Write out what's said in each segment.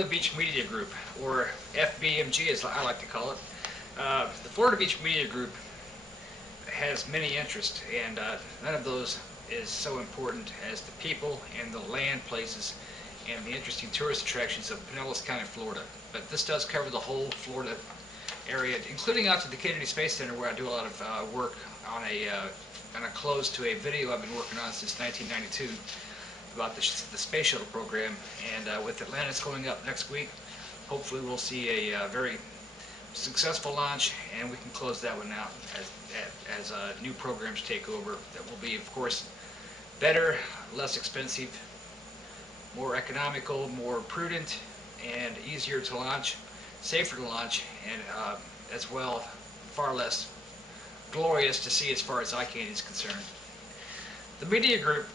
Florida Beach Media Group, or FBMG as I like to call it. The Florida Beach Media Group has many interests, and none of those is so important as the people and the land places and the interesting tourist attractions of Pinellas County, Florida. But this does cover the whole Florida area, including out to the Kennedy Space Center, where I do a lot of work on a close to a video I've been working on since 1992 about the space shuttle program. And with Atlantis going up next week, hopefully we'll see a very successful launch, and we can close that one out as new programs take over that will be, of course, better, less expensive, more economical, more prudent, and easier to launch, safer to launch, and as well far less glorious to see as far as eye candy is concerned. The media group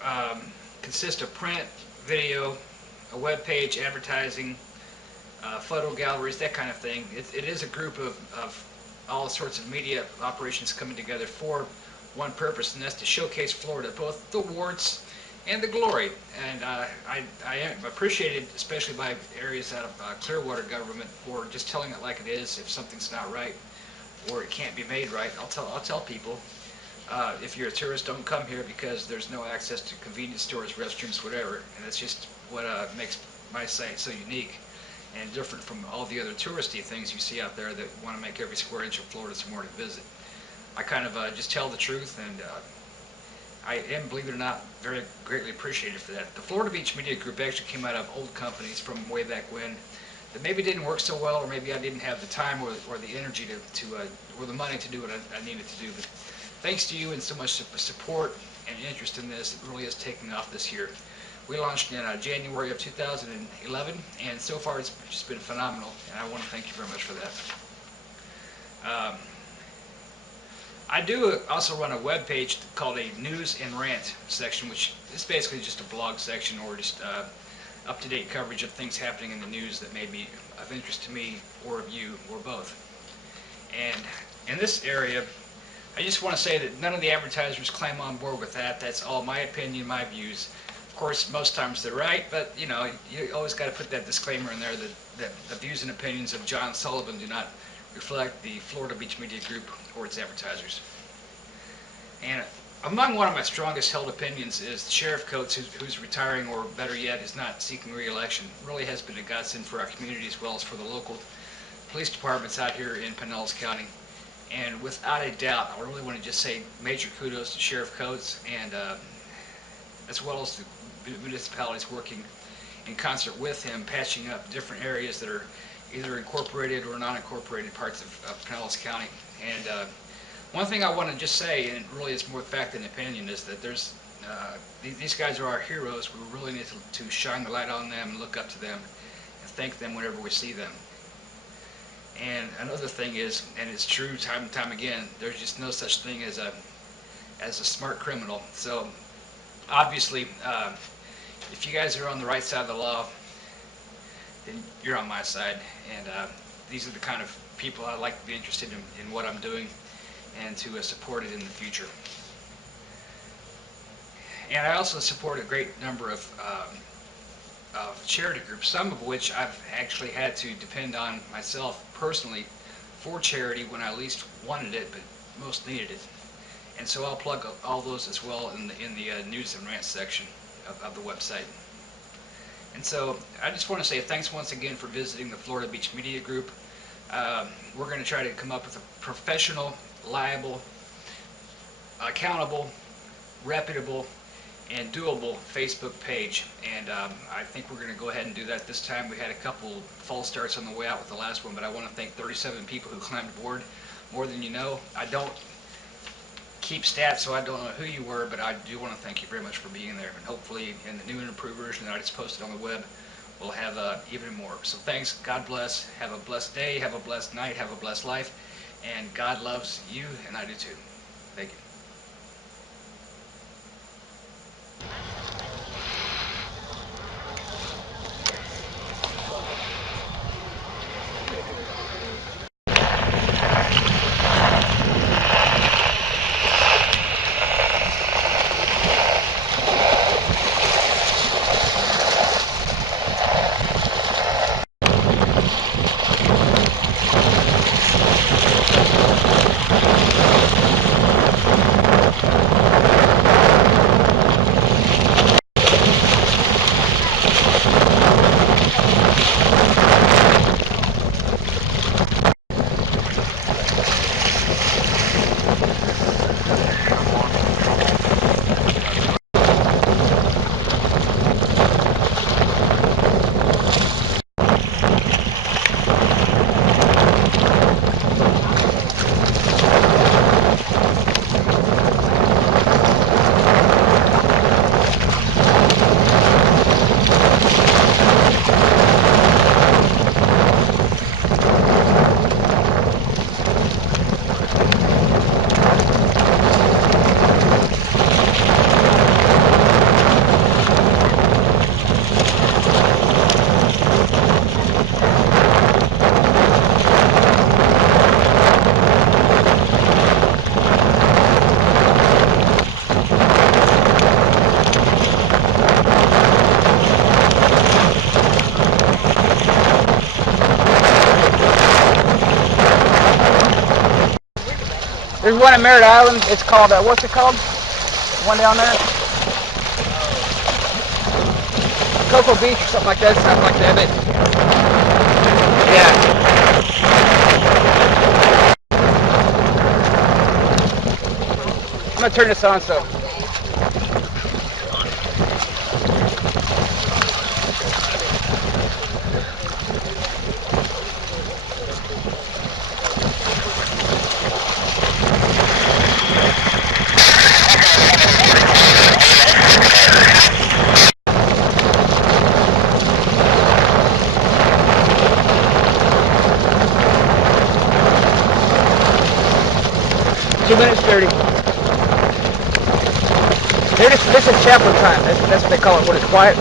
consists of print, video, a web page, advertising, photo galleries, that kind of thing. It is a group of all sorts of media operations coming together for one purpose, and that's to showcase Florida, both the warts and the glory. And I am appreciated, especially by areas out of Clearwater government, for just telling it like it is. If something's not right or it can't be made right, I'll tell people. If you're a tourist, don't come here because there's no access to convenience stores, restrooms, whatever. And that's just what makes my site so unique and different from all the other touristy things you see out there that want to make every square inch of Florida somewhere to visit. I kind of just tell the truth, and I am, believe it or not, very greatly appreciated for that. The Florida Beach Media Group actually came out of old companies from way back when that maybe didn't work so well, or maybe I didn't have the time or the energy or the money to do what I needed to do. But thanks to you and so much support and interest in this, it really is taking off this year. We launched in January of 2011, and so far it's just been phenomenal, and I want to thank you very much for that. I do also run a web page called a News and Rant section, which is basically just a blog section or just up-to-date coverage of things happening in the news that may be of interest to me or of you or both. And in this area, I just want to say that none of the advertisers claim on board with that. That's all my opinion, my views. Of course, most times they're right, but you know, you always got to put that disclaimer in there that the views and opinions of John Sullivan do not reflect the Florida Beach Media Group or its advertisers. And among one of my strongest held opinions is Sheriff Coates, who's retiring, or better yet, is not seeking re-election. Really has been a godsend for our community as well as for the local police departments out here in Pinellas County. And without a doubt, I really want to just say major kudos to Sheriff Coates, and as well as the municipalities working in concert with him, patching up different areas that are either incorporated or non-incorporated parts of Pinellas County. And one thing I want to just say, and really it's more fact than opinion, is that there's these guys are our heroes. We really need to shine the light on them and look up to them and thank them whenever we see them. And another thing is, and it's true time and time again, there's just no such thing as a smart criminal. So obviously, if you guys are on the right side of the law, then you're on my side. And these are the kind of people I like to be interested in what I'm doing and to support it in the future. And I also support a great number of charity groups, some of which I've actually had to depend on myself personally for charity when I least wanted it, but most needed it. And so I'll plug all those as well in the News and Rant section of the website. And so I just want to say thanks once again for visiting the Florida Beach Media Group. We're going to try to come up with a professional, liable, accountable, reputable, and doable Facebook page. And I think we're going to go ahead and do that this time. We had a couple false starts on the way out with the last one, but I want to thank 37 people who climbed aboard, more than you know. I don't keep stats, so I don't know who you were, but I do want to thank you very much for being there. And hopefully in the new and improved version that I just posted on the web, we'll have even more. So thanks, God bless, have a blessed day, have a blessed night, have a blessed life, and God loves you, and I do too. Thank you. There's one at Merritt Island. It's called, what's it called? One down there? Cocoa Beach or something like that. Sounds like that. But yeah. I'm gonna turn this on so. 2 minutes 30. This is chapel time. That's what they call it when it's quiet.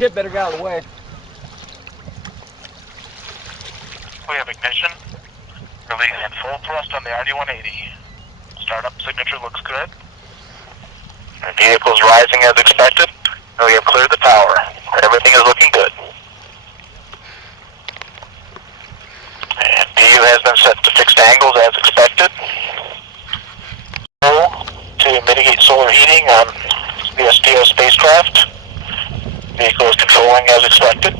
Get better get out of the way. We have ignition. Release at full thrust on the RD-180. Startup signature looks good. The vehicle's rising as expected. And we have cleared the tower. Everything is looking good. And PU has been set to fixed angles as expected. To mitigate solar heating on the SDO spacecraft. Vehicle is controlling as expected.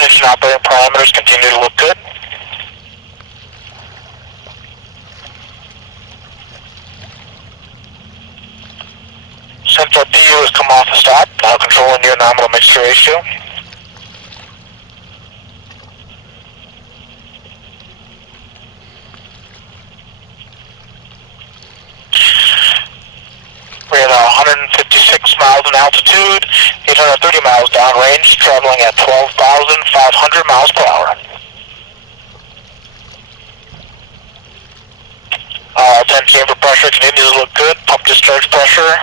Engine operating parameters continue to look good. Central PU has come off the stop, now controlling near nominal mixture ratio. We're at 156 miles in altitude, 830 miles downrange, traveling at 12,500 miles per hour. 10 chamber pressure continues to look good, pump discharge pressure,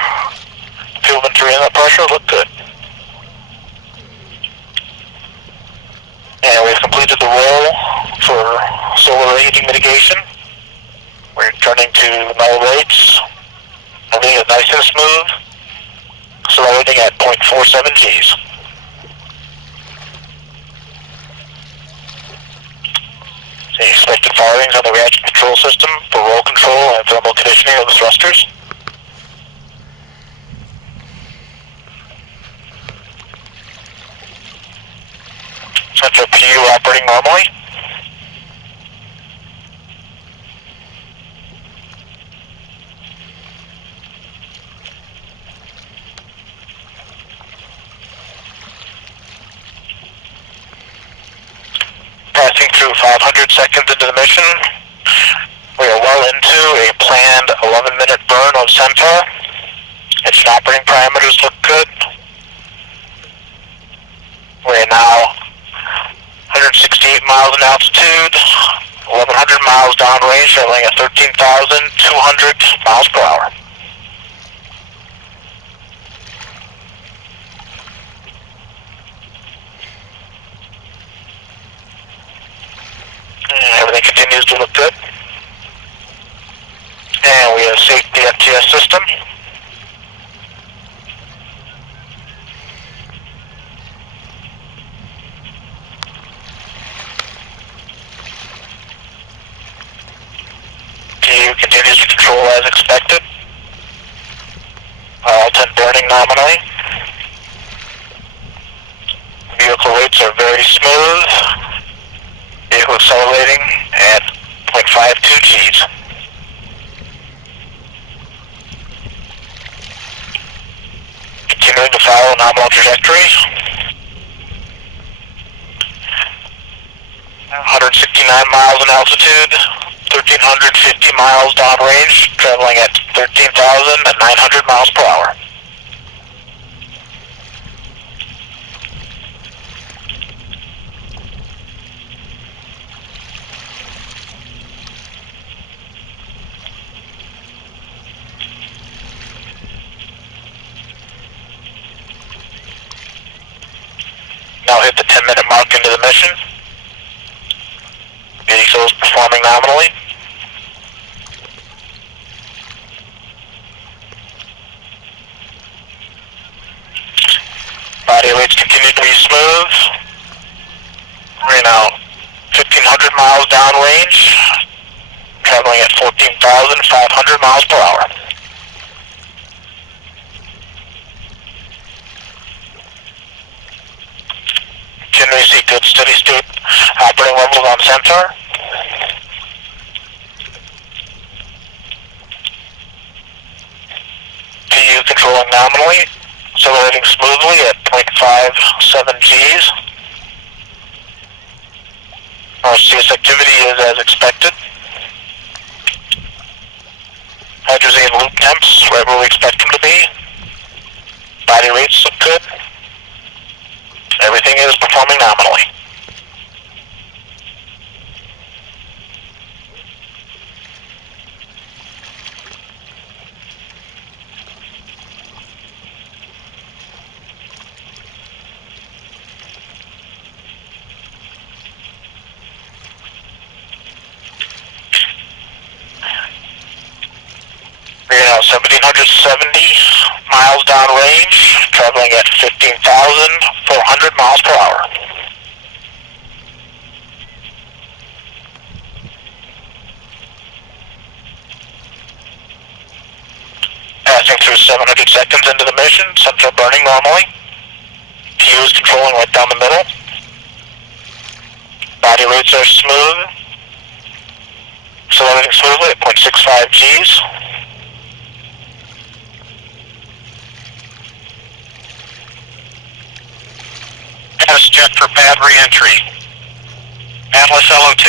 fuel venturi inlet pressure look good. And we've completed the roll for solar heating mitigation. We're turning to null rates. Everything is nice and smooth. Accelerating at 0.47 Gs. The expected firings on the reaction control system for roll control and thermal conditioning of the thrusters. Central PU operating normally. Passing through 500 seconds into the mission. We are well into a planned 11-minute burn of Centaur. Engine operating parameters look good. We're now 168 miles in altitude, 1,100 miles downrange, traveling at 13,200 miles per hour. Everything continues to look good. And we have safety FTS system. PU continues to control as expected. All 10 burning nominally. Vehicle rates are very smooth. Vehicle accelerating at 0.52 Gs. Continuing to follow nominal trajectory. 169 miles in altitude, 1,350 miles downrange, traveling at 13,900 miles per hour. Now hit the 10-minute mark into the mission. Vehicle is performing nominally. Body rates continue to be smooth. We're now 1,500 miles downrange, traveling at 14,500 miles per hour. Continuing to see good steady state operating levels on Centaur. PU controlling nominally, accelerating smoothly at 0.57 Gs. RCS activity is as expected. Hydrazine loop temps right where we expect them to be. Body rates look good. Everything is performing nominally. miles downrange, traveling at 15,400 miles per hour. Passing through 700 seconds into the mission, sensor burning normally. PU is controlling right down the middle. Body rates are smooth. Accelerating smoothly at 0.65 Gs. Status check for pad re-entry. Atlas LO2.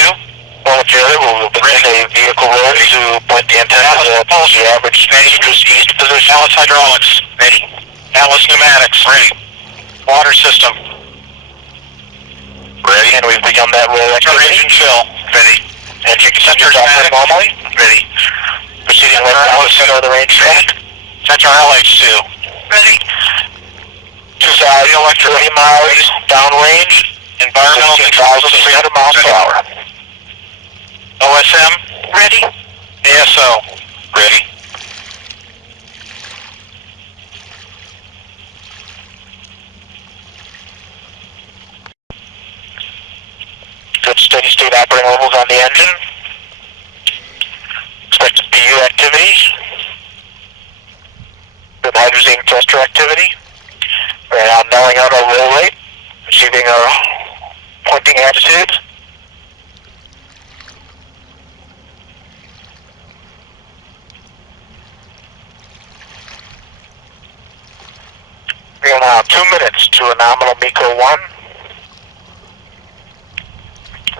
Well, Jerry, we'll begin a vehicle roll to point the antenna at the average east position. Atlas hydraulics, ready. Atlas pneumatics, ready. Water system, ready. And we've begun that roll activation. Chill, ready. Engine sensors operating normally, ready. Proceeding right down the center of the range track. Sensor LH2, ready. 2,030 miles downrange. Environmental 15,300 miles per hour. OSM, ready. ASO, ready. Good steady state operating levels on the engine. Expected PU activity. Good hydrazine thruster activity. We're now nulling out our roll rate, achieving our pointing attitude. We are now 2 minutes to a nominal MECO 1.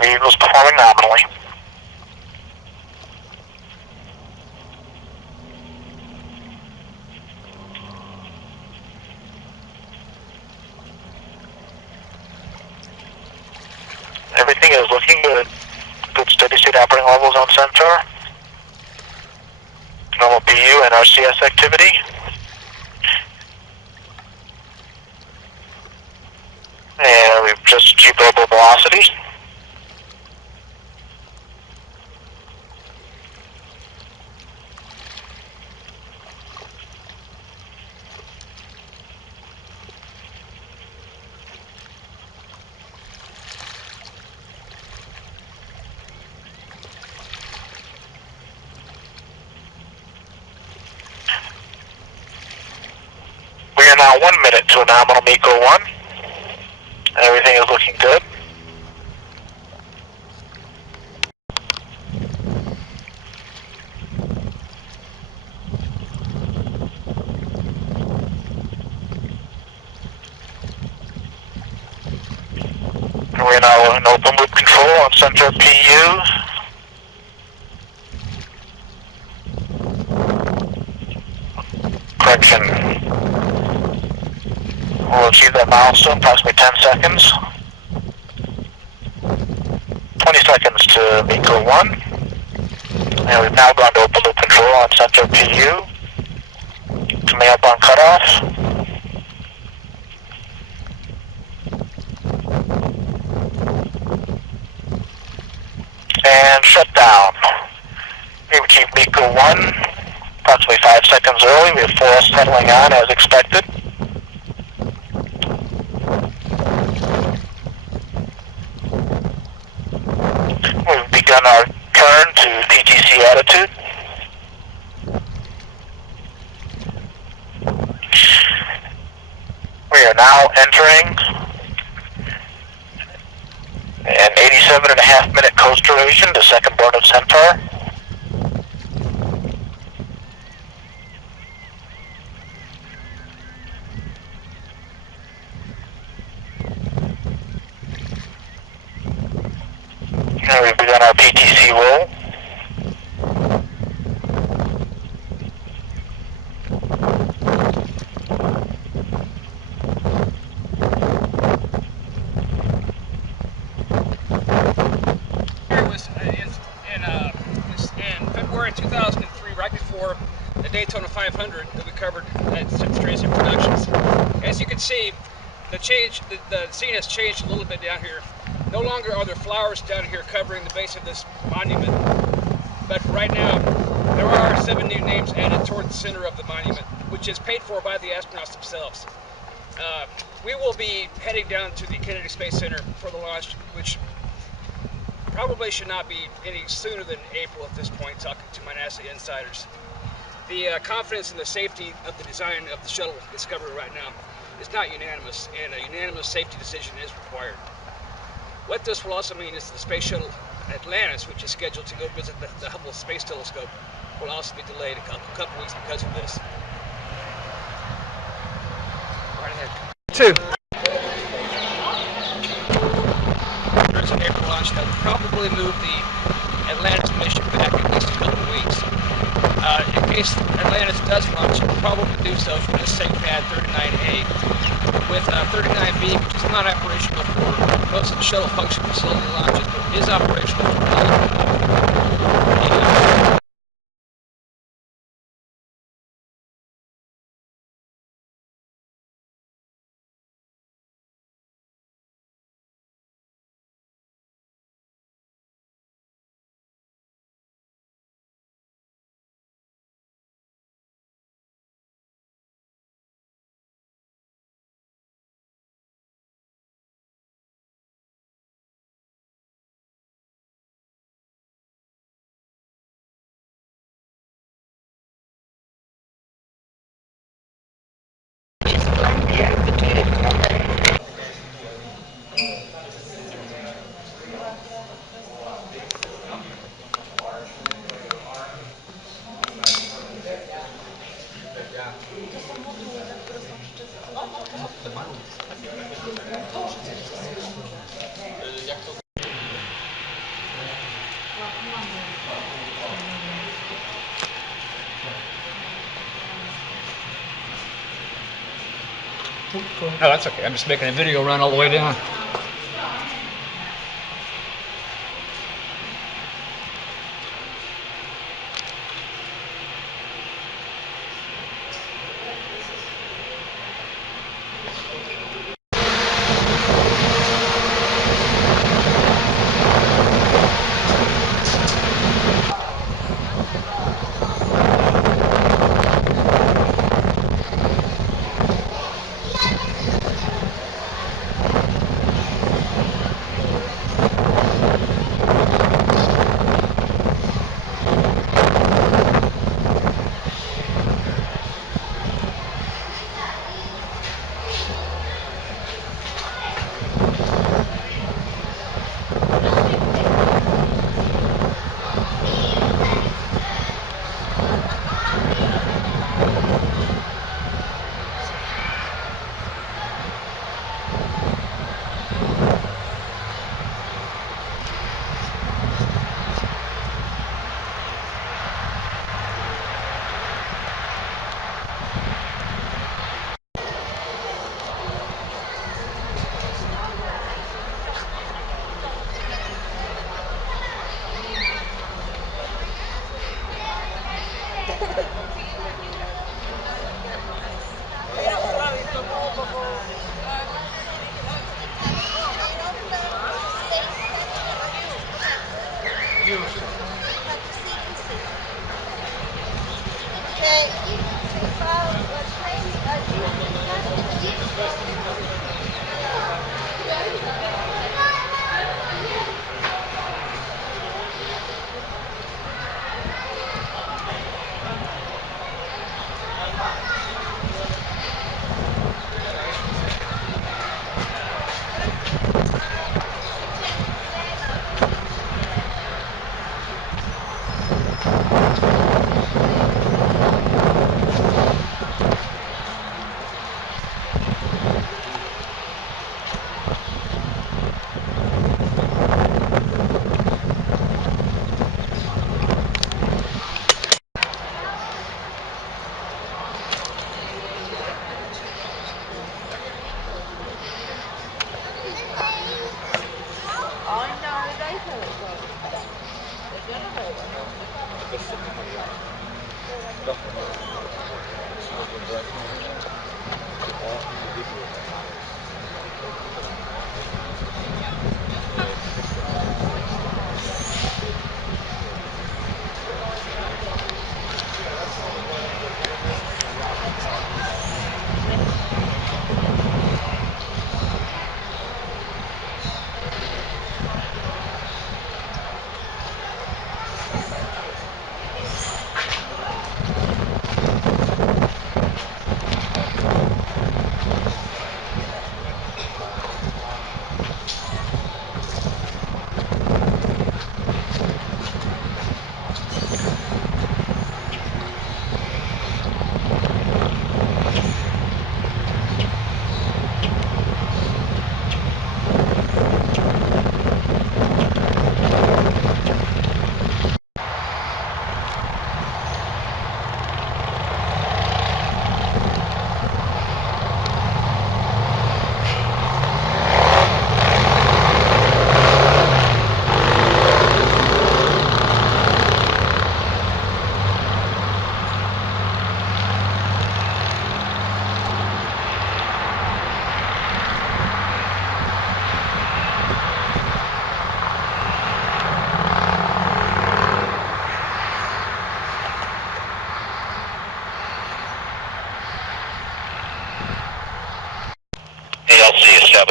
Vehicle's performing nominally. Everything is looking good. Good steady state operating levels on Centaur. Normal PU and RCS activity. And we've just achieved orbital velocity. We are now 1 minute to a nominal MECO 1. Everything is looking good. And we're now in open loop control on Centaur PU. Correction. We'll achieve that milestone, approximately 10 seconds. 20 seconds to MECO 1. And we've now gone to open loop control on Centaur PU. Coming up on cutoff. And shut down. We achieved MECO 1, approximately 5 seconds early. We have 4S settling on as expected. We've begun our turn to PTC attitude. We are now entering an 87.5-minute coast duration, the second burn of Centaur. And we've begun our PTC roll. In February 2003, right before the Daytona 500 that we covered at Tracer Productions. As you can see, the scene has changed a little bit down here. No longer are there flowers down here covering the base of this monument, but right now there are 7 new names added toward the center of the monument, which is paid for by the astronauts themselves. We will be heading down to the Kennedy Space Center for the launch, which probably should not be any sooner than April at this point, talking to my NASA insiders. The confidence in the safety of the design of the shuttle Discovery right now is not unanimous, and a unanimous safety decision is required. What this will also mean is the Space Shuttle Atlantis, which is scheduled to go visit the Hubble Space Telescope, will also be delayed a couple weeks because of this. Right ahead. 2. There's an April launch that will probably move the Atlantis mission back at least a couple weeks. In case Atlantis does launch, it will probably do so from the same pad 39A, with 39B, which is not operational for most of the shuttle function facility launches, but is operational for Oh, that's okay. I'm just making a video run all the way down.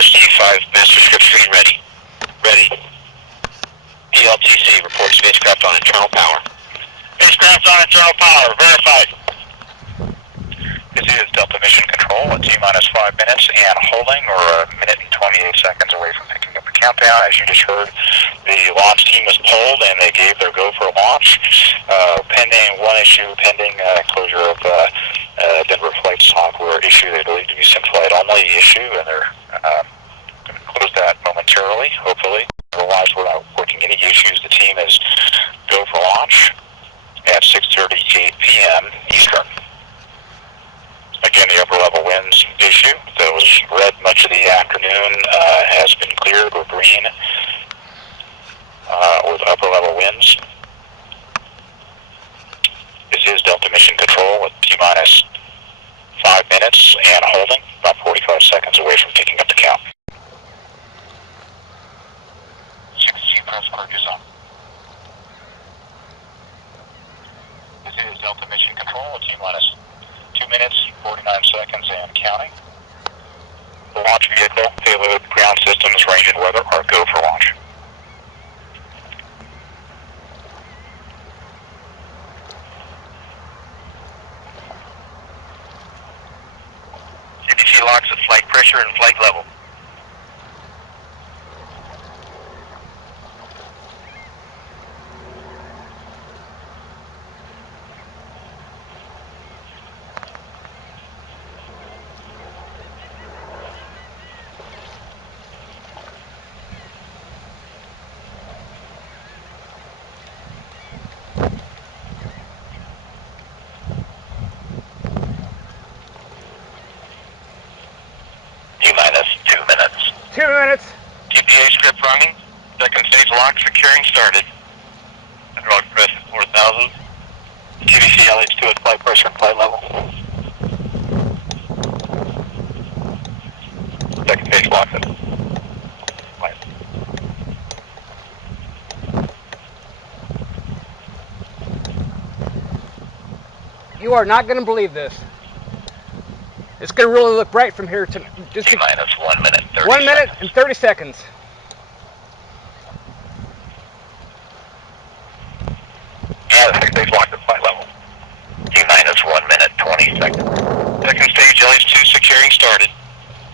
C5, master script screen ready. Ready. PLTC, report spacecraft on internal power. Spacecraft on internal power, verified. This is Delta Mission Control at T-minus 5 minutes and holding, or a minute and 28 seconds away from picking up the countdown. As you just heard, the launch team was polled and they gave their go for launch. Pending one issue, pending closure of Denver flight software issue. They believe to be sim flight only issue, and they're going to close that momentarily, hopefully. Otherwise, we're not working any issues. The team is go for launch at 6:38 p.m. Eastern. Again, the upper level winds issue that was red much of the afternoon has been cleared or green with upper level winds. This is Delta Mission Control at T-minus 5 minutes and holding, about 45 seconds away from picking up the count. 6G press clear on. This is Delta Mission Control at T-minus 2 minutes, 49 seconds and counting. The launch vehicle, payload, ground systems, range and weather are go for launch. CDC locks at flight pressure and flight level. T-minus 2 minutes. 2 minutes. TPA script running. Second stage lock securing started. Hydraulic press at 4,000. TVC LH2 at flight pressure and flight level. Second stage lock at flight. You are not going to believe this. It's going to really look bright from here to just T-minus 1 minute 30 1 minute seconds. and 30 seconds. Yeah, the second stage lock at flight level. T-minus 1 minute 20 seconds. Second stage LH2 securing started.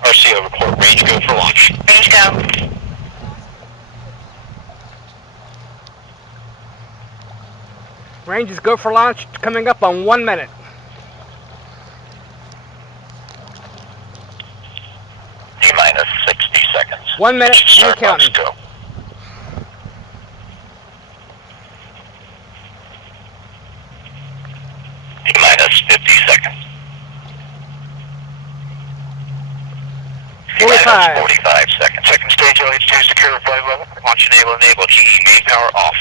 RCO report range go for launch. Range go. Ranges go for launch coming up on 1 minute. T-minus 60 seconds. 1 minute and Start counting. box go. T-minus 50 seconds. 45. 45 seconds. Second stage LH2 secure flight level. Launch enable. GE main power off.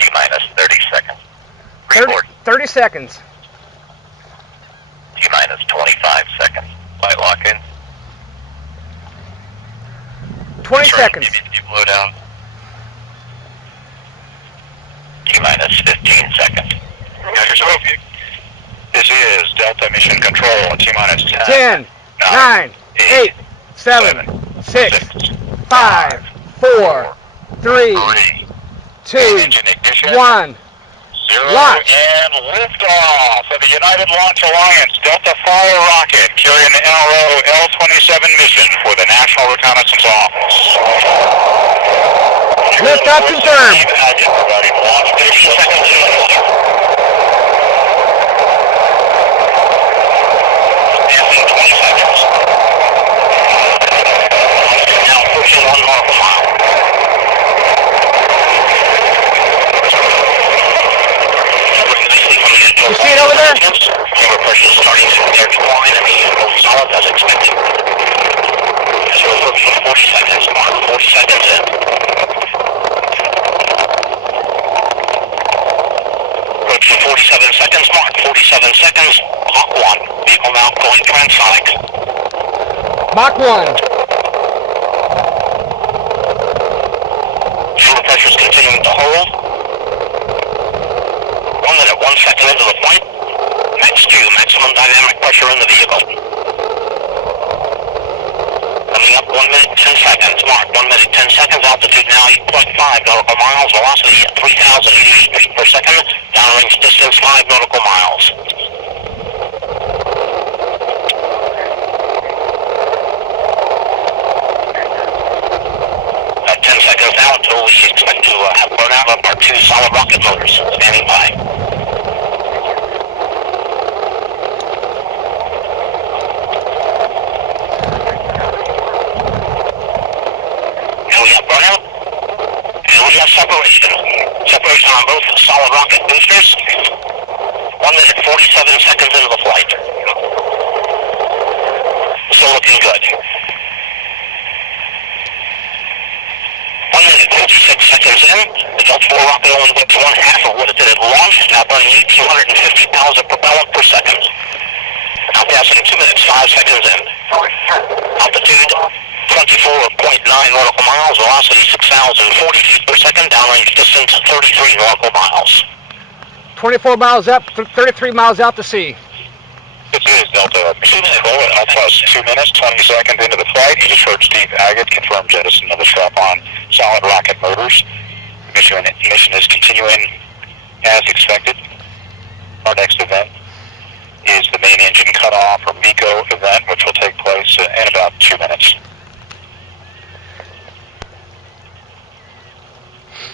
T-minus 30 seconds. 30 seconds. T-minus 25 seconds. Flight lock in. 20 seconds. You blow down. T-minus 15 seconds. This is Delta Mission Control at T-minus 10, 9, 8, 7, 6, 5, 4, 3, 2, engine ignition. 1. Zero Launch. and liftoff of the United Launch Alliance Delta Fire rocket carrying the NRO L-27 mission for the National Reconnaissance Office. Liftoff confirmed. Steve Haggett providing launch 15 seconds. And 20 seconds. Now pushing 1 nautical mile. You see it over there? Camera pressure starting to decline and the solid as expected. So we're 40 seconds mark, 40 seconds in. Approaching 47 seconds mark, 47 seconds, Mach 1. Vehicle mount going transonic. Mach 1. Fuel pressures continuing to hold. 1 second into the flight. Max 2, maximum dynamic pressure in the vehicle. Coming up 1 minute, 10 seconds. Mark, 1 minute, 10 seconds. Altitude now 8.5 nautical miles. Velocity at 3,088 feet per second. Downrange distance 5 nautical miles. At 10 seconds now until we expect to have burnout of our 2 solid rocket motors. Standing by. Separation on both solid rocket boosters. 1 minute 47 seconds into the flight. Still looking good. 1 minute 56 seconds in. The Delta IV rocket only went to 1/2 of what it did at launch, now burning 1,850 pounds of propellant per second. Now passing 2 minutes 5 seconds in. Altitude 24.9 nautical miles, velocity 6,040 feet per second, downrange distance 33 nautical miles. 24 miles up, 33 miles out to sea. This is Delta Alpha 2 minutes, 20 seconds into the flight. You just heard Steve Agate confirm jettison of the strap-on solid rocket motors. Mission is continuing as expected. Our next event is the main engine cutoff or MECO event, which will take place in about 2 minutes.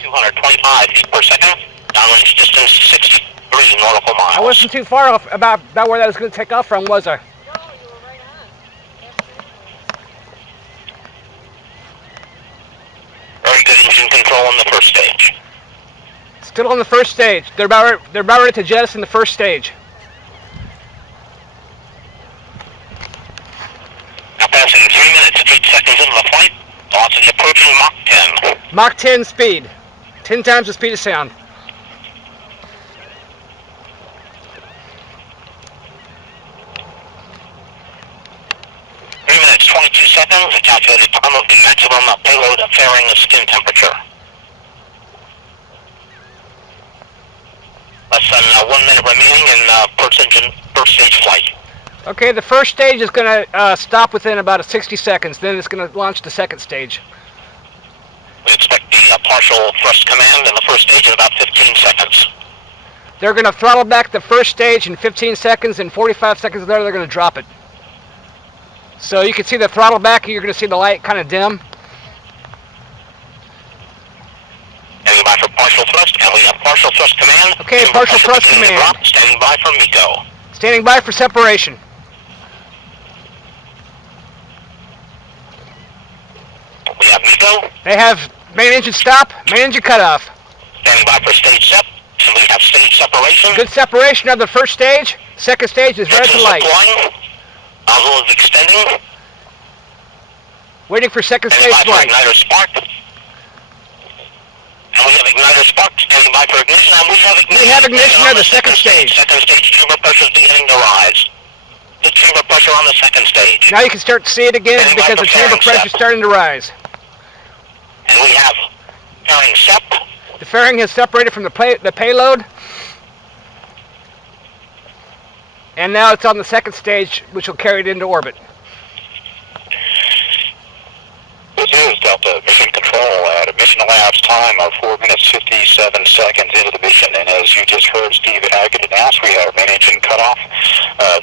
225 feet per second, downrange distance 63 nautical miles. I wasn't too far off about where that was going to take off from, was I? No, you were right on. Very good engine control on the first stage. Still on the first stage. They're about ready to jettison the first stage. Now passing 3 minutes 8 seconds into the flight. Velocity approaching Mach 10. Mach 10 speed. 10 times the speed of sound. 3 minutes 22 seconds. The calculated time of the maximum payload fairing skin temperature. Less than 1 minute remaining in first stage flight. Okay, the first stage is going to stop within about 60 seconds. Then it's going to launch the second stage. We expect the partial thrust command in the first stage in about 15 seconds. They're going to throttle back the first stage in 15 seconds, and 45 seconds later they're going to drop it. So you can see the throttle back, and you're going to see the light kind of dim. Standing by for partial thrust, and we have partial thrust command. Okay, partial thrust command. Drop, standing by for MECO. Standing by for separation. We have MECO. They have main engine stop, main engine cutoff. Standing by for stage sep, and we have stage separation. Good separation of the first stage. Second stage is red to light. Deploying. Nozzle is extending. Waiting for second stage Standing by for flight. igniter spark. And we have igniter spark standing by for ignition, and we have ignition of the second stage. Second stage chamber pressure is beginning to rise. The chamber pressure on the second stage. Now you can start to see it again because the chamber pressure is starting to rise. And we have fairing sep. The fairing has separated from the payload. And now it's on the second stage, which will carry it into orbit. This is Delta Mission Control at a mission elapsed time of 4 minutes 57 seconds into the mission. And as you just heard Steve Agate announce, we had our main engine cutoff.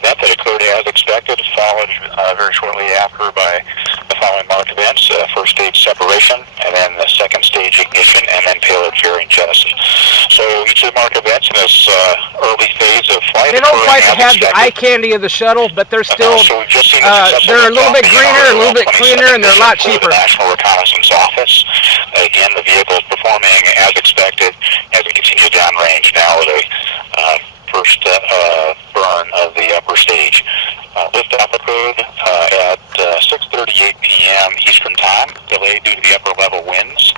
That occurred as expected, followed very shortly after by the following marked events: first stage separation, and then the second stage ignition, and then payload fairing jettison. So each of the marked events in this early phase of flight. They don't quite have the eye candy of the shuttle, but they're still So we've just seen they're a little bit greener, a little bit cleaner, and they're a lot cheaper. National Reconnaissance Office. Again, the vehicle is performing as expected as we continue downrange now with a first burn of the upper stage. Liftoff occurred at 6:38 p.m. Eastern Time, delayed due to the upper level winds.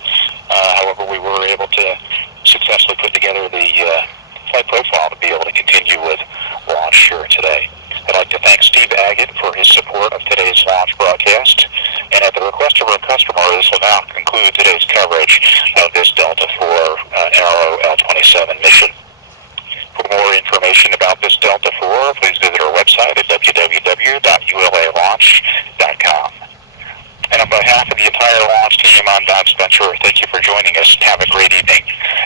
However, we were able to successfully put together the flight profile to be able to continue with launch here today. I'd like to thank Steve Agate for his support of today's launch broadcast. And at the request of our customer, this will now conclude today's coverage of this Delta IV Arrow L-27 mission. For more information about this Delta IV, please visit our website at www.ulalaunch.com. And on behalf of the entire launch team, I'm Don Spencer. Thank you for joining us. Have a great evening.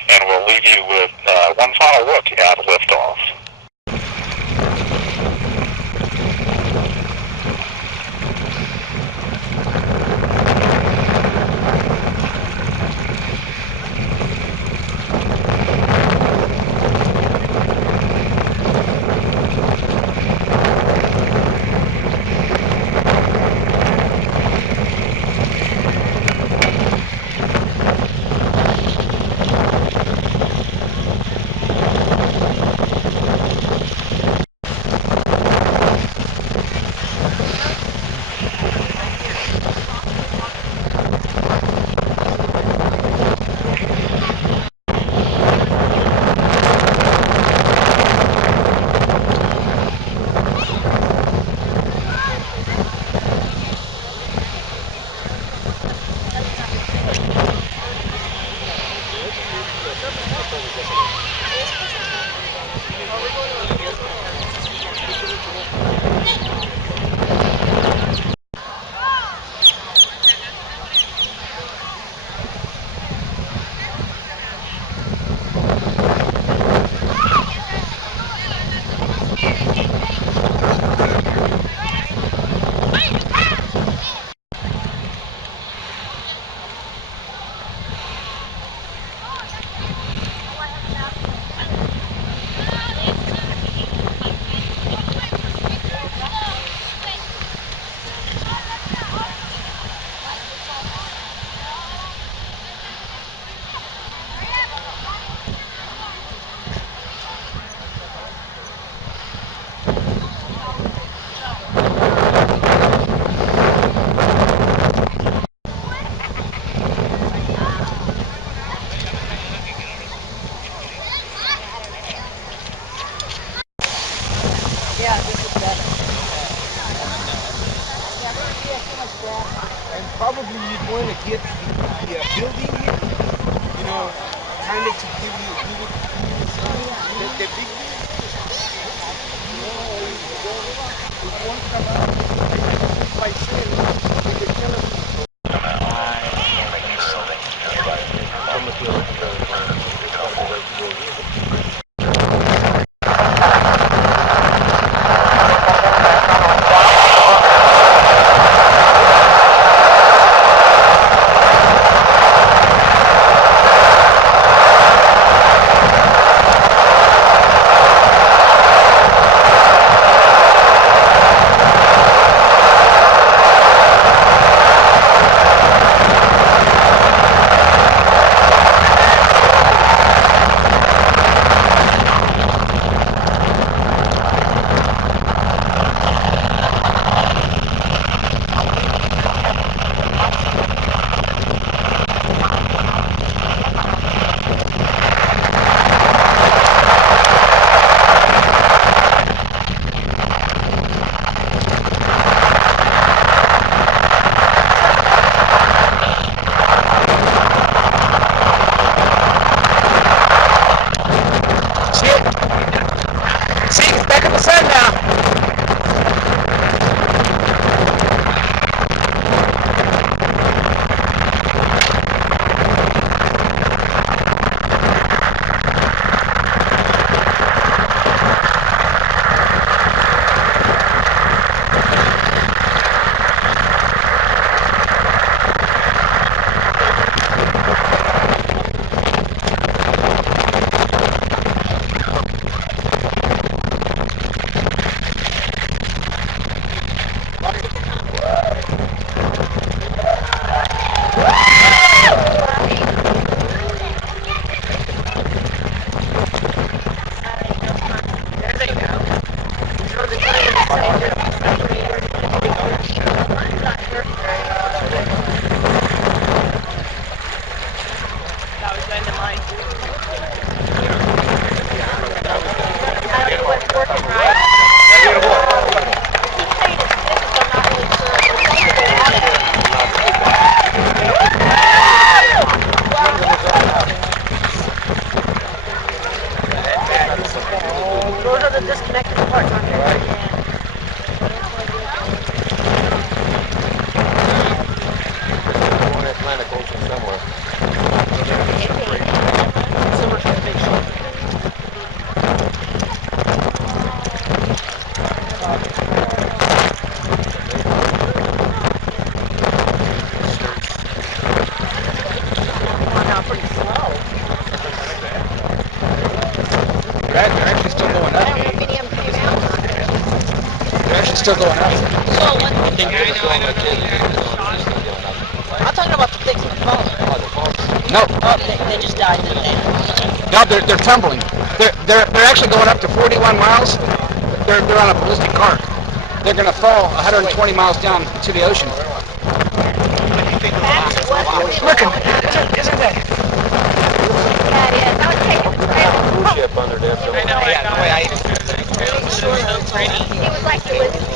And we'll leave you with one final look at liftoff. Yeah, this is better. Yeah, too much grass. And probably you'd want to get the building here, you know, kind of to give you the big if you want to come out by saying you can tell us. still going up. So what? I'm talking about the things that fall. No, Oh, they just died, didn't they? no, they're tumbling. They're actually going up to 41 miles. They're on a ballistic car. They're going to fall 120 miles down to the ocean. Look, isn't that? Yeah, that was taking forever. Chip under there. It was like it was busy.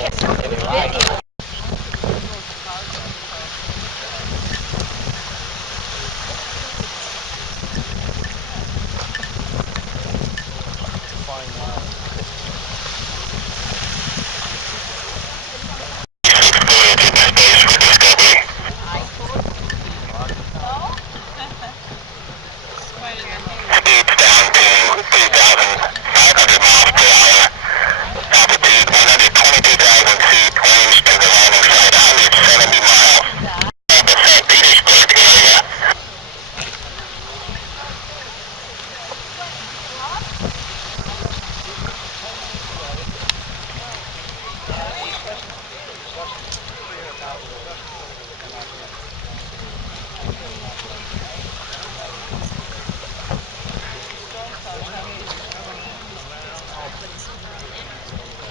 Speeds down to 3,500 miles per hour. Altitude 122,000 feet. Range to the landing site 170 miles. At the St. Petersburg area.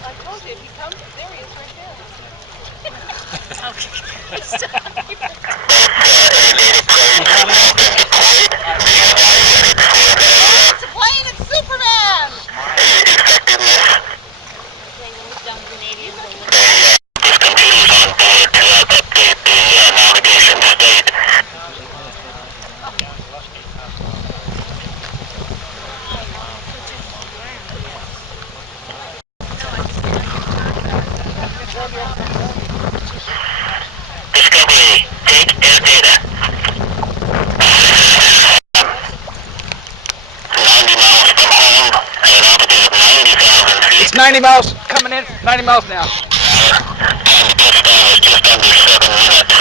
I told you, if he comes, there he is right there. Inundated planes have now been deployed. They are evaluated for their It's a plane, it's Superman! effectiveness. They will dump Canadians a little. There's computers on board to update the navigation state. Discovery, take air data. 90 miles from home at an altitude of 90,000 feet. It's 90 miles coming in. 90 miles now. Time to touchdown is just under 7 minutes.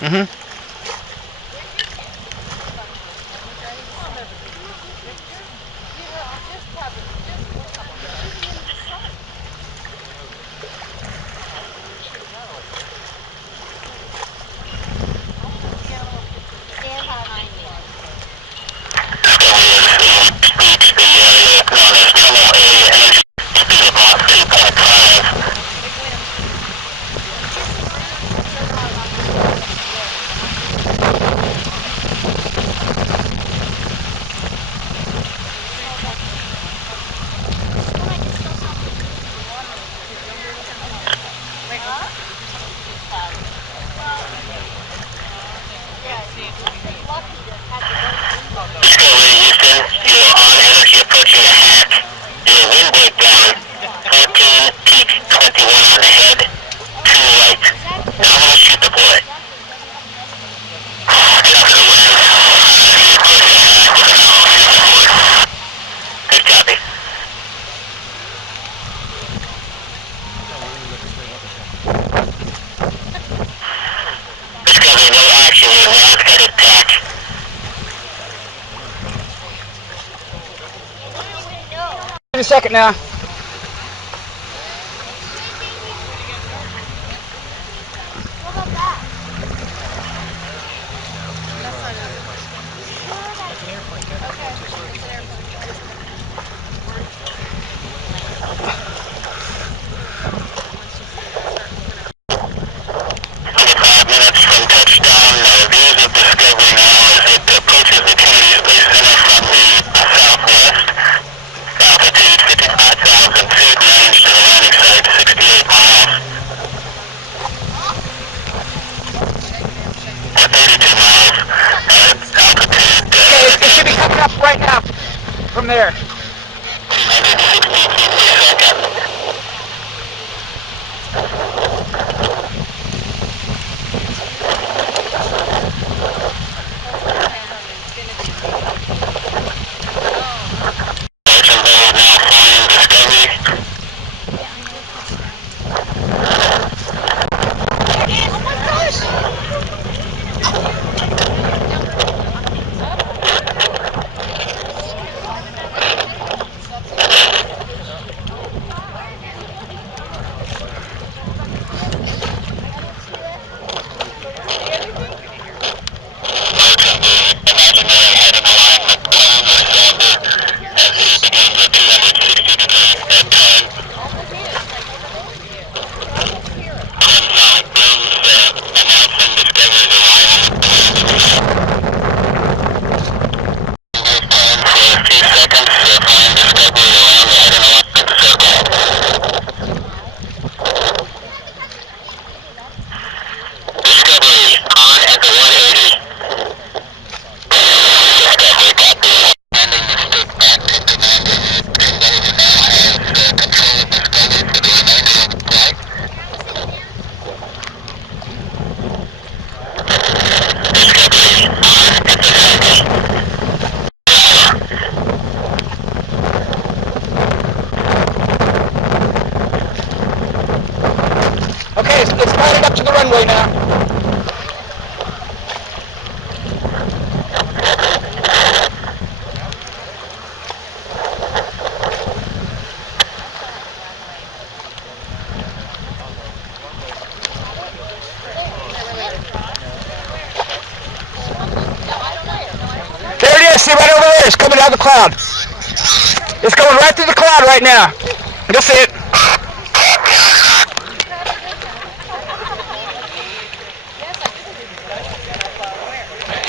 Mm-hmm. Stand behind me. Discovery has reached the area known as Tunnel A energy speed of Mach 2.5. Discovery Houston, you're on energy approaching a hat. Your wind breakdown, 14, peak 21 on the head, 2 right. Now I'm going to shoot the boy. Good copy. Discovery, no action, you're not headed back. In a second now. What about that? Under 5 minutes from touchdown, views of Discovery now as it approaches the Kennedy Space Center from the southwest. Altitude 55,000 piling up to the runway now. There it is, see right over there, it's coming out of the cloud. It's going right through the cloud right now. You'll see it.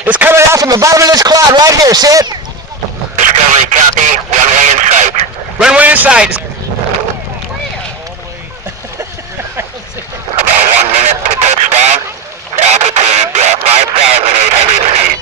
It's coming out from the bottom of this cloud right here, see it? Discovery, copy. Runway in sight. Runway in sight. About 1 minute to touchdown. Altitude 5,800 feet.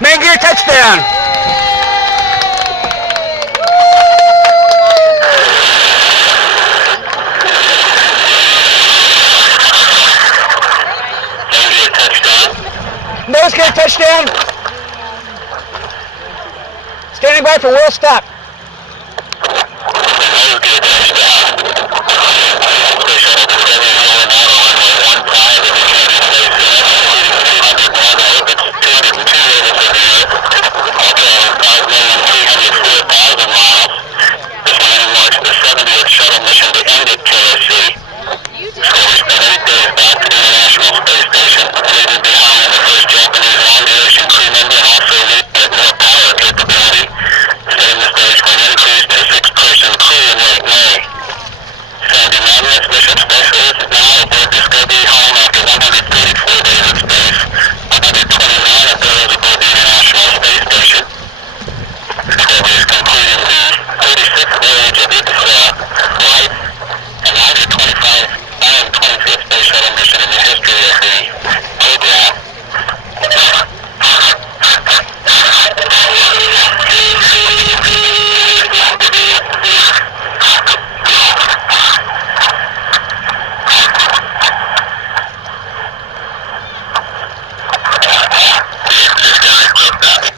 Main gear touchdown. Nose gear touchdown. Standing by for wheel stop.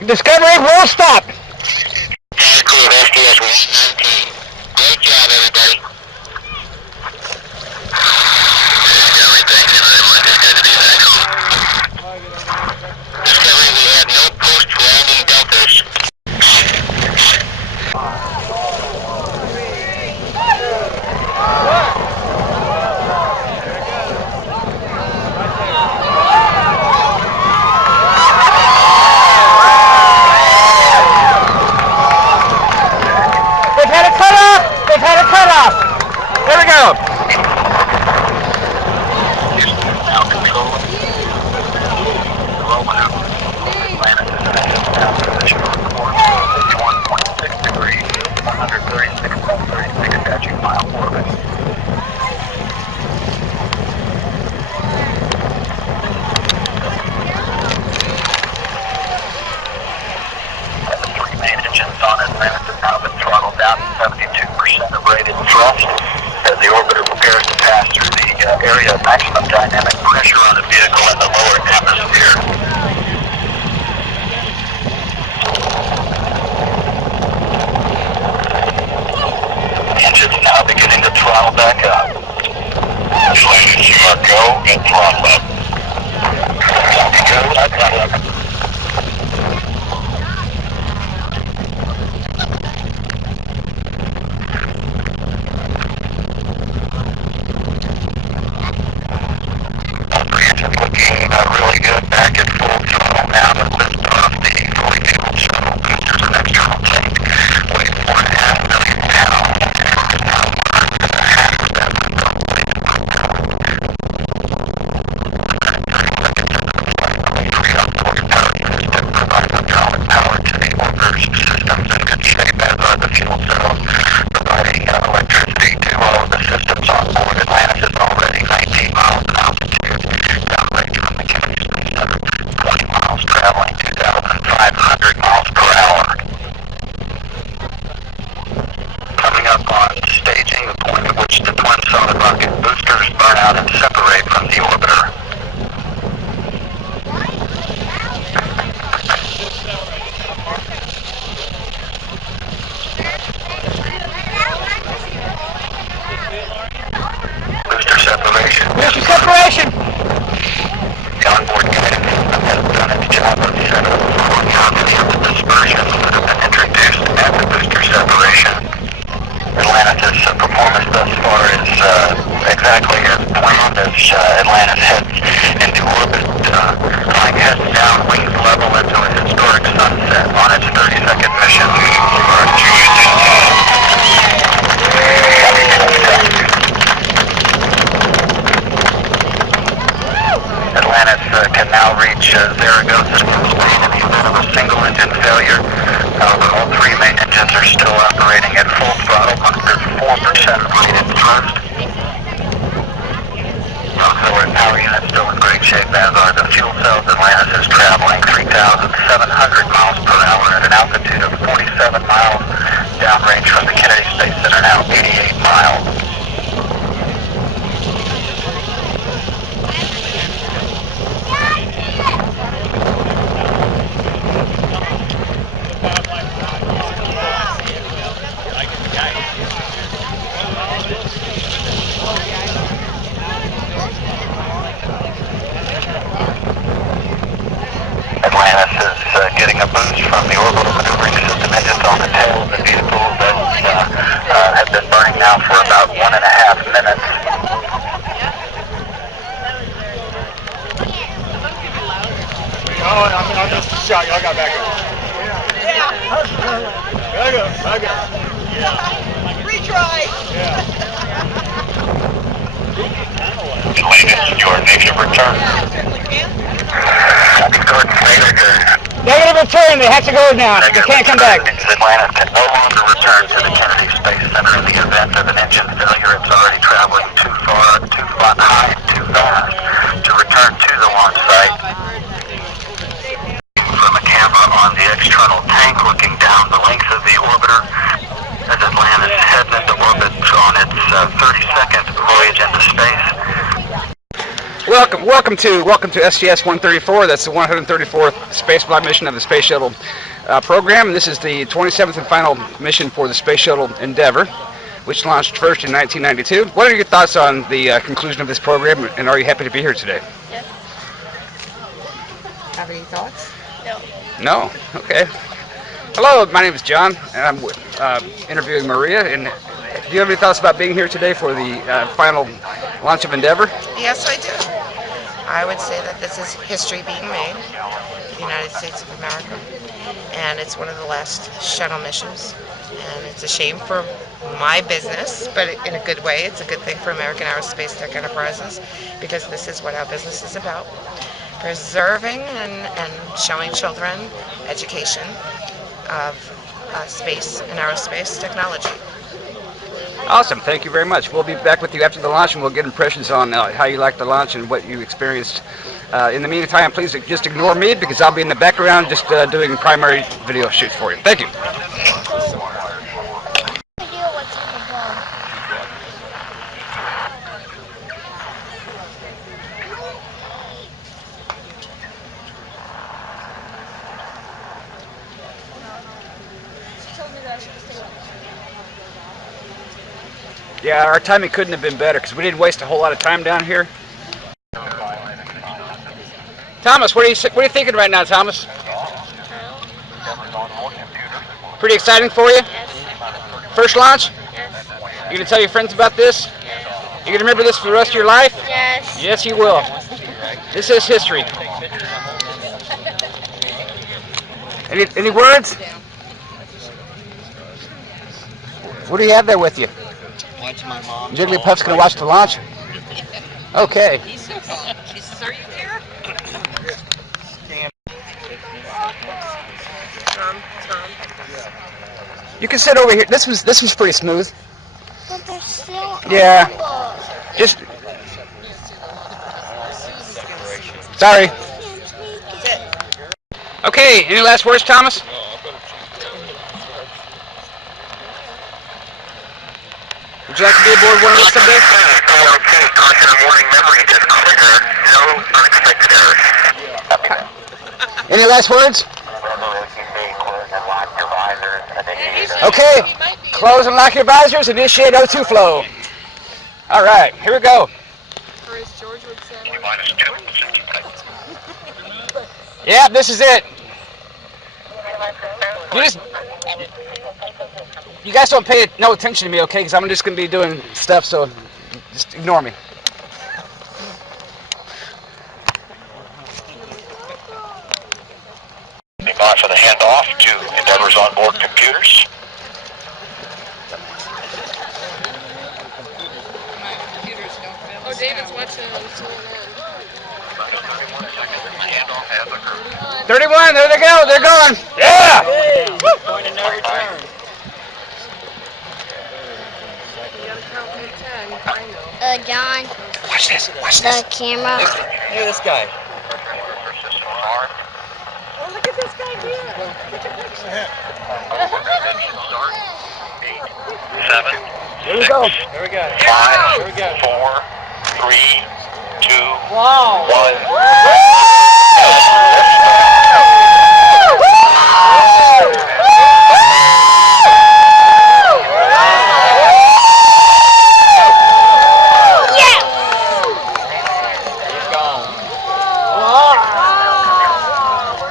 Discovery, roll stop. Crew of SDS 119. Great job, everybody. Discovery, thank you very much. It's good to be back home. Discovery, we have no post-landing deltas. They've had a cutoff. They've had a cutoff. There we go. Now control. Roll out. Planet is in position 51.6 degrees, 136.36 statute mile orbit. The three main engines on it, Planet has now been throttled down to 72% of rated thrust as the orbiter prepares to pass through the area of maximum dynamic pressure on the vehicle in the lower atmosphere. Engines now beginning to throttle back up. Engines, you are go and throttle up. Copy, go, throttle up. Engine looking exactly as planned as Atlantis heads into orbit, flying heads down, wings level into a historic sunset on its 30-second mission. Atlantis can now reach Zaragoza from Spain in the event of a single engine failure. However, all three main engines are still operating at full throttle, 104% rated thrust. Auxiliary power units still in great shape, as are the fuel cells. Atlantis is traveling 3,700 miles per hour at an altitude of 47 miles, downrange from the Kennedy Space Center now 88 miles. Atlantis is getting a boost from the orbital maneuvering system engines on the tail of the vehicle. Those have been burning now for about 1.5 minutes. Oh, I missed the shot. Y'all got back up. Yeah. Back up. Retry. Yeah. Atlantis, your negative return. Negative return. They have to go now. They can't come back. Atlantis can no longer return to the Kennedy Space Center in the event of an engine failure. It's already traveling too far, too high, too fast to return to the launch site. From a camera on the external tank looking down the length of the orbiter as Atlantis heads into orbit on its 32nd voyage into space. Welcome to STS-134. That's the 134th spaceflight mission of the Space Shuttle program. This is the 27th and final mission for the Space Shuttle Endeavour, which launched first in 1992. What are your thoughts on the conclusion of this program, and are you happy to be here today? Yes. Have any thoughts? No. No? Okay. Hello, my name is John, and I'm interviewing Maria. And do you have any thoughts about being here today for the final launch of Endeavour? Yes, I do. I would say that this is history being made in the United States of America, and it's one of the last shuttle missions. And it's a shame for my business, but in a good way, it's a good thing for American Aerospace Tech Enterprises, because this is what our business is about: preserving and showing children education of space and aerospace technology. Awesome, thank you very much. We'll be back with you after the launch, and we'll get impressions on how you liked the launch and what you experienced. In the meantime, please just ignore me, because I'll be in the background just doing primary video shoots for you. Thank you. Yeah, our timing couldn't have been better, because we didn't waste a whole lot of time down here. Thomas, what are you thinking right now, Thomas? Pretty exciting for you? Yes. First launch? Yes. You gonna tell your friends about this? You gonna remember this for the rest of your life? Yes. Yes, you will. This is history. Any words? What do you have there with you? Jigglypuff's gonna watch the launch? Okay. He says, are you there? Tom. You can sit over here. This was pretty smooth. But there's still Yeah. Just. Sorry. Okay. Any last words, Thomas? Would you like to be aboard one of those someday? Any last words? Okay. Close and lock your visors. Initiate O2 flow. All right. Here we go. Or as George would say. Yeah, this is it. You guys don't pay no attention to me, okay? Because I'm just going to be doing stuff, so Just ignore me. Stand by for the handoff to Endeavor's onboard computers. Oh, David's watching it on CNN. 31, there they go, they're going. Yeah! Point of no return. You gotta count from 10. I know. John, Watch this, watch this. the camera. Look at this guy. Oh, look at this guy here. Look at this. 7, Here we go. There we go. 5, Here we go. 4, 3, 2, Wow. 1.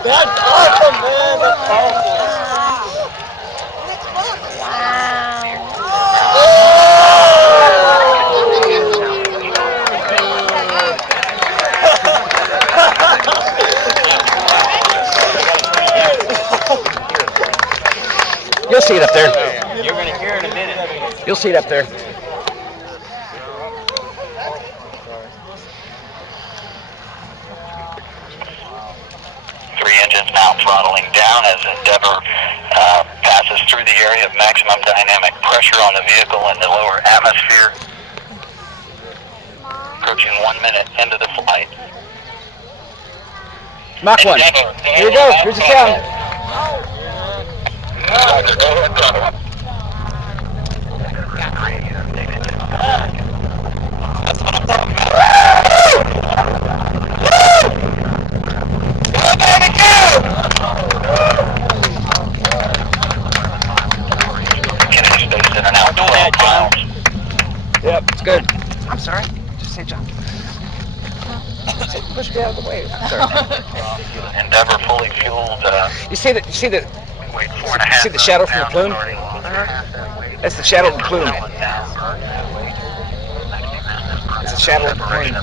That's awesome, man. That's powerful. You'll see it up there. You're going to hear it in a minute. You'll see it up there. Three engines now throttling down as Endeavor passes through the area of maximum dynamic pressure on the vehicle in the lower atmosphere. Approaching 1 minute into the flight. Mach 1. Here we go. Here's the sound. Kennedy Space Center now 12 miles. Yep, it's good. I'm sorry. Just say John. Push me out of the way. I'm sorry. Endeavor fully fueled. You see the Wait, 4.5. see the shadow from the plume? That's the shadow of the plume. It's the shadow of the plume.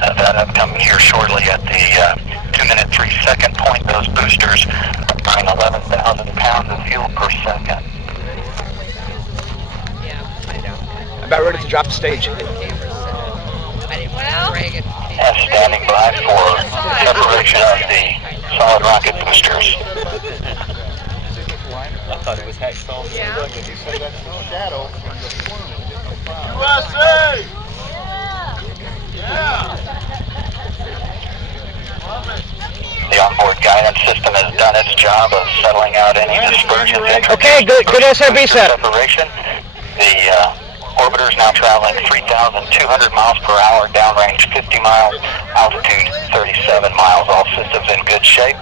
That upcoming here shortly at the 2-minute 3-second point. Those boosters burning 11,000 pounds of fuel per second. About ready to drop the stage. And standing by for separation of the solid rocket boosters. I thought it was Hexall. Yeah. Shadow. USA! The onboard guidance system has done its job of settling out any dispersion. Okay, good SRB set. Separation. The orbiter is now traveling 3,200 miles per hour, downrange 50 miles, altitude 37 miles. All systems in good shape.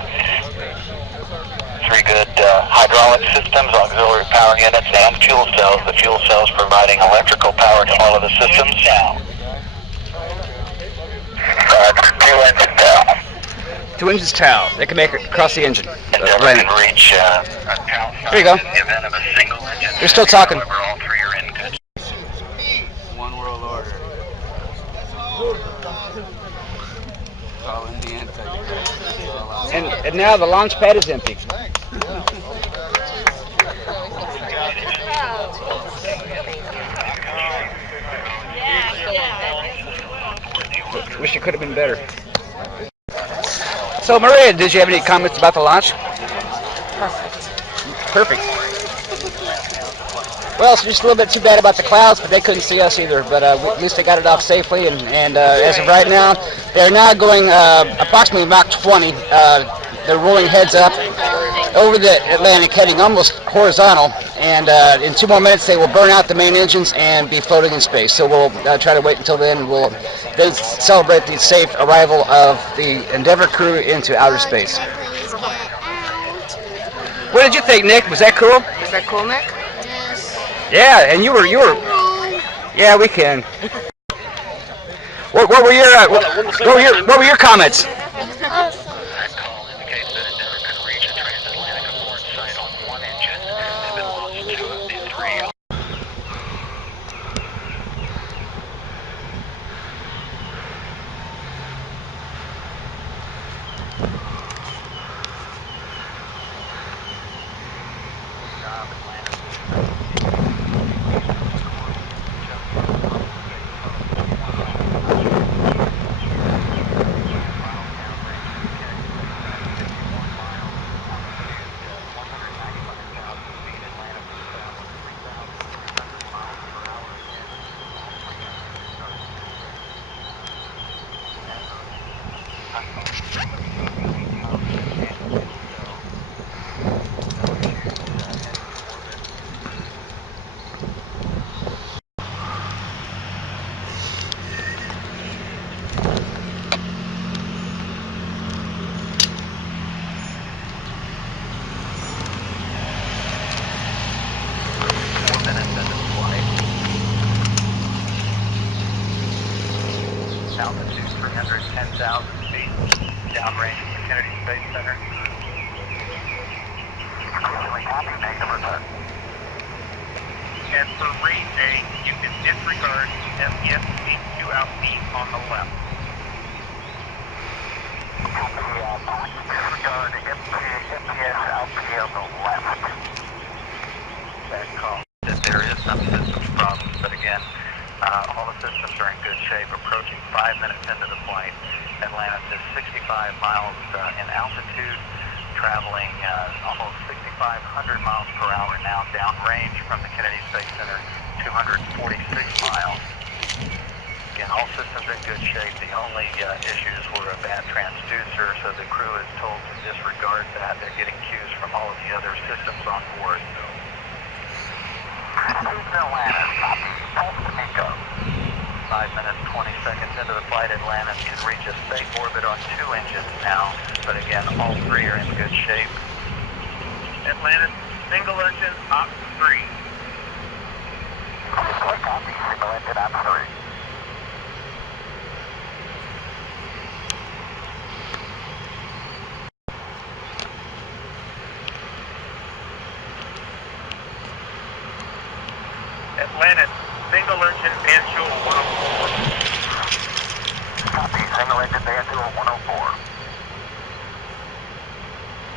3 good hydraulic systems, auxiliary power units, and fuel cells. The fuel cells providing electrical power to all of the systems. 2 engines down. 2 inches towel. They can make it across the engine. Endeavor Landing. can reach a Here you go. in the event of a single engine. They're still talking. However, all 3 are in good. One world order. All in the anti. And now the launch pad is empty. Wish it could have been better. So Maria, did you have any comments about the launch? Perfect. Well, it's just a little bit too bad about the clouds, but they couldn't see us either. But at least they got it off safely, and as of right now, they're now going approximately Mach 20. They're rolling heads up over the Atlantic, heading almost horizontal, and in 2 more minutes they will burn out the main engines and be floating in space. So we'll try to wait until then. We'll then celebrate the safe arrival of the Endeavour crew into outer space. What did you think, Nick? Was that cool? Is that cool, Nick? Yeah, and you were. Yeah, we can. What were your comments? Altitude 310,000 feet, downrange from the Kennedy Space Center. And for range A, you can disregard SES 82 outbeat on the left. Disregard SES outbeat on the left. That call that there is some systems problems, but again, all the systems are in good shape. Approaching 5 minutes into the flight, Atlantis is 65 miles in altitude, traveling almost 6,500 miles per hour now downrange from the Kennedy Space Center, 246 miles. Again, all systems in good shape. The only issues were a bad transducer, so the crew is told to disregard that. They're getting cues from all of the other systems on board. Atlantis, copy. Pulse to MECO. 5 minutes, 20 seconds into the flight, Atlantis can reach a safe orbit on 2 engines now, but again, all 3 are in good shape. Atlantis, single engine, op 3. Copy, single engine, op 3. Atlantis, single engine, Banjul 104. Copy, single engine, Banjul 104.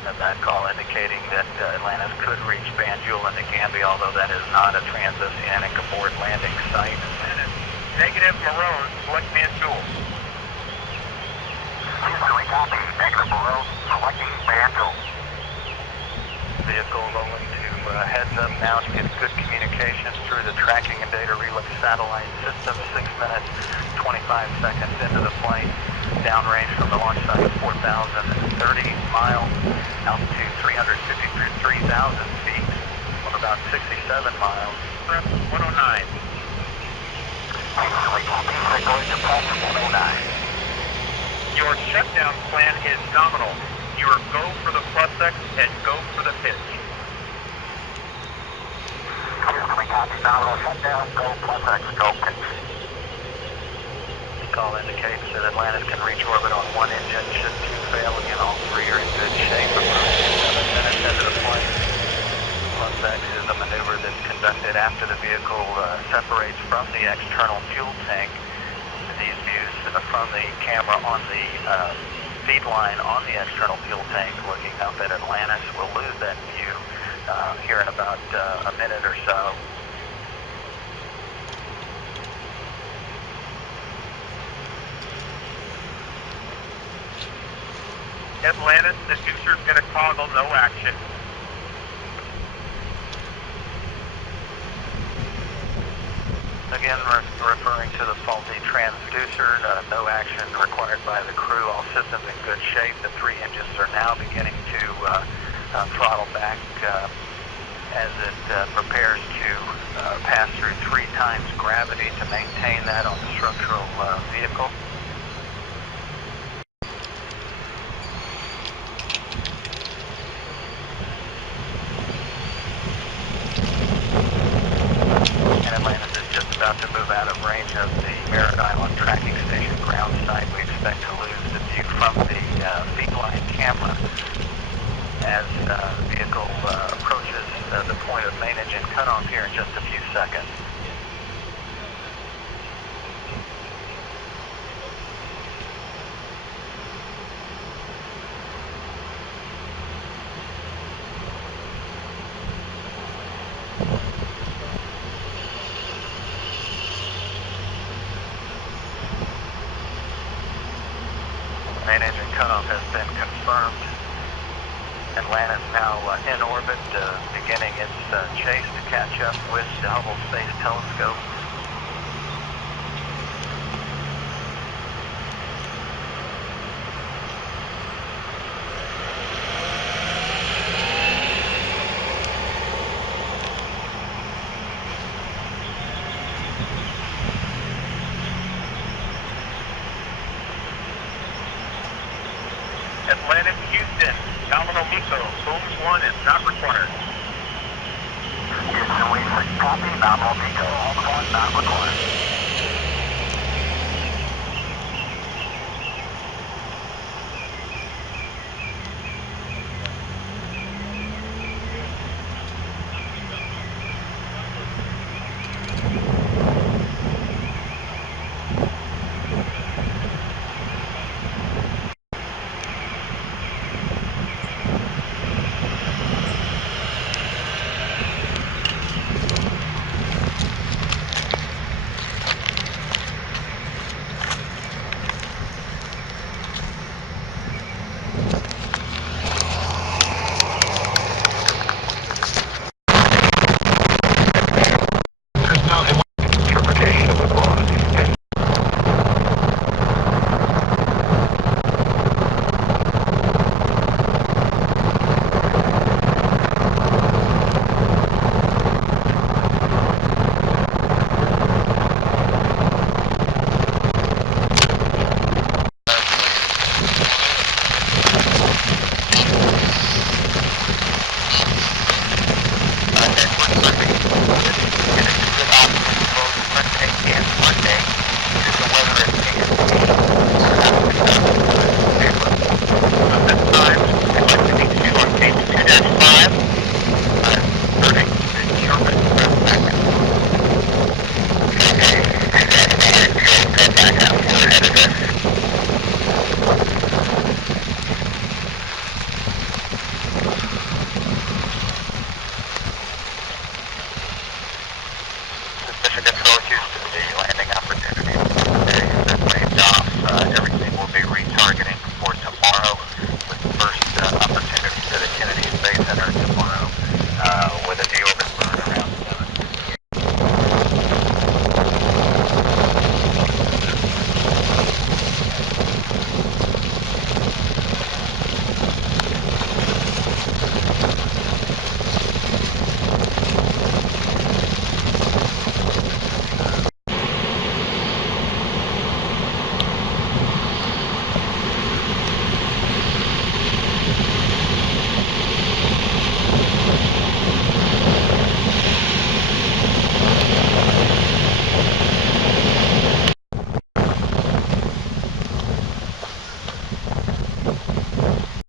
And that call indicating that Atlantis could reach Banjul into Gambia, although that is not a transoceanic abort landing site. Atlantis, negative Maroon, select Banjul. Houston, copy, negative Maroon, selecting Banjul. Vehicle rolling to heads up now to get good communications through the tracking and data relay satellite system. 6 minutes, 25 seconds into the flight. Downrange from the launch site, 4,030 miles. Altitude 353,000 feet on about 67 miles. Prep 109. Your shutdown plan is nominal. Your go for the plus X and go for the pitch. Copy, nominal shutdown, go plus X, go pitch. The call indicates that Atlantis can reach orbit on 1 engine should 2 fail. Again, all 3 are in good shape. Approaching 7 minutes into the flight. Plus X is a maneuver that's conducted after the vehicle separates from the external fuel tank. These views from the camera on the feed line on the external fuel tank looking up at Atlantis. We'll lose that view here in about a minute or so. Atlantis, the juicer's going to toggle no action. Again, referring to the faulty transducer, no action required by the crew. All systems in good shape. The 3 engines are now beginning to throttle back as it prepares to pass through 3 times gravity to maintain that on the structural vehicle. And Atlantis is just about to move out of range of the Merritt Island tracking station ground site. We expect to lose the view from the feed line camera as the vehicle approaches the point of main engine cutoff here in just a few seconds. Main engine cutoff has been confirmed. Atlanta is now in orbit, beginning its chase to catch up with the Hubble Space Telescope. Atlantic, Houston, nominal MECO, Holmes 1 is not required. Houston, we copy, nominal MECO, Holmes 1 not required.